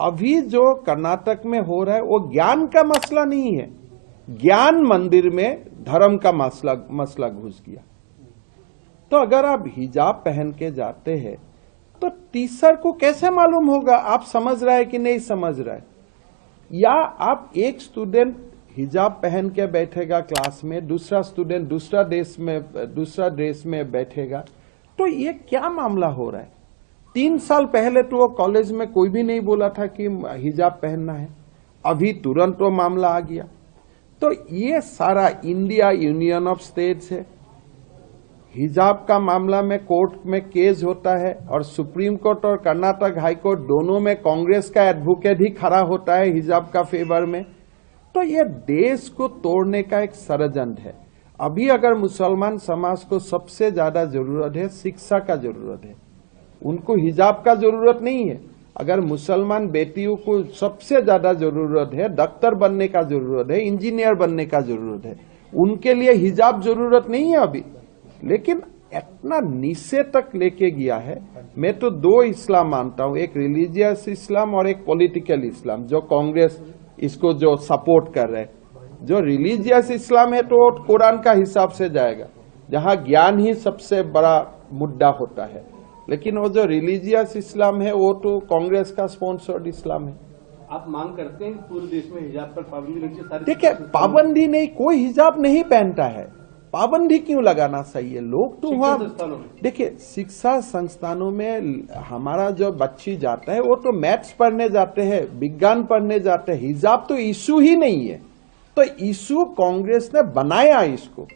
अभी जो कर्नाटक में हो रहा है वो ज्ञान का मसला नहीं है, ज्ञान मंदिर में धर्म का मसला घुस गया। तो अगर आप हिजाब पहन के जाते हैं तो टीचर को कैसे मालूम होगा आप समझ रहा है कि नहीं समझ रहा है? या आप एक स्टूडेंट हिजाब पहन के बैठेगा क्लास में, दूसरा स्टूडेंट दूसरा ड्रेस में बैठेगा, तो ये क्या मामला हो रहा है? 3 साल पहले तो वो कॉलेज में कोई भी नहीं बोला था कि हिजाब पहनना है, अभी तुरंत वो मामला आ गया। तो ये सारा इंडिया यूनियन ऑफ स्टेट्स है। हिजाब का मामला में कोर्ट में केस होता है और सुप्रीम कोर्ट और कर्नाटक हाई कोर्ट दोनों में कांग्रेस का एडवोकेट ही खड़ा होता है हिजाब का फेवर में। तो ये देश को तोड़ने का एक षड्यंत्र है। अभी अगर मुसलमान समाज को सबसे ज्यादा जरूरत है शिक्षा का जरूरत है, उनको हिजाब का जरूरत नहीं है। अगर मुसलमान बेटियों को सबसे ज्यादा जरूरत है डॉक्टर बनने का जरूरत है, इंजीनियर बनने का जरूरत है, उनके लिए हिजाब जरूरत नहीं है अभी। लेकिन इतना नीचे तक लेके गया है। मैं तो 2 इस्लाम मानता हूं, एक रिलीजियस इस्लाम और एक पॉलिटिकल इस्लाम, जो कांग्रेस इसको जो सपोर्ट कर रहे हैं। जो रिलीजियस इस्लाम है तो कुरान का हिसाब से जाएगा, जहां ज्ञान ही सबसे बड़ा मुद्दा होता है। लेकिन वो जो रिलीजियस इस्लाम है वो तो कांग्रेस का स्पॉन्सर्ड इस्लाम है। आप मांग करते हैं पूरे देश में हिजाब पर पाबंदी लगनी चाहिए? देखिए, पाबंदी नहीं, कोई हिजाब नहीं पहनता है, पाबंदी क्यों लगाना सही है? लोग तो वहां देखिए शिक्षा संस्थानों में हमारा जो बच्ची जाता है वो तो मैथ्स पढ़ने जाते हैं, विज्ञान पढ़ने जाते हैं। हिजाब तो इशू ही नहीं है। तो इशू कांग्रेस ने बनाया इसको।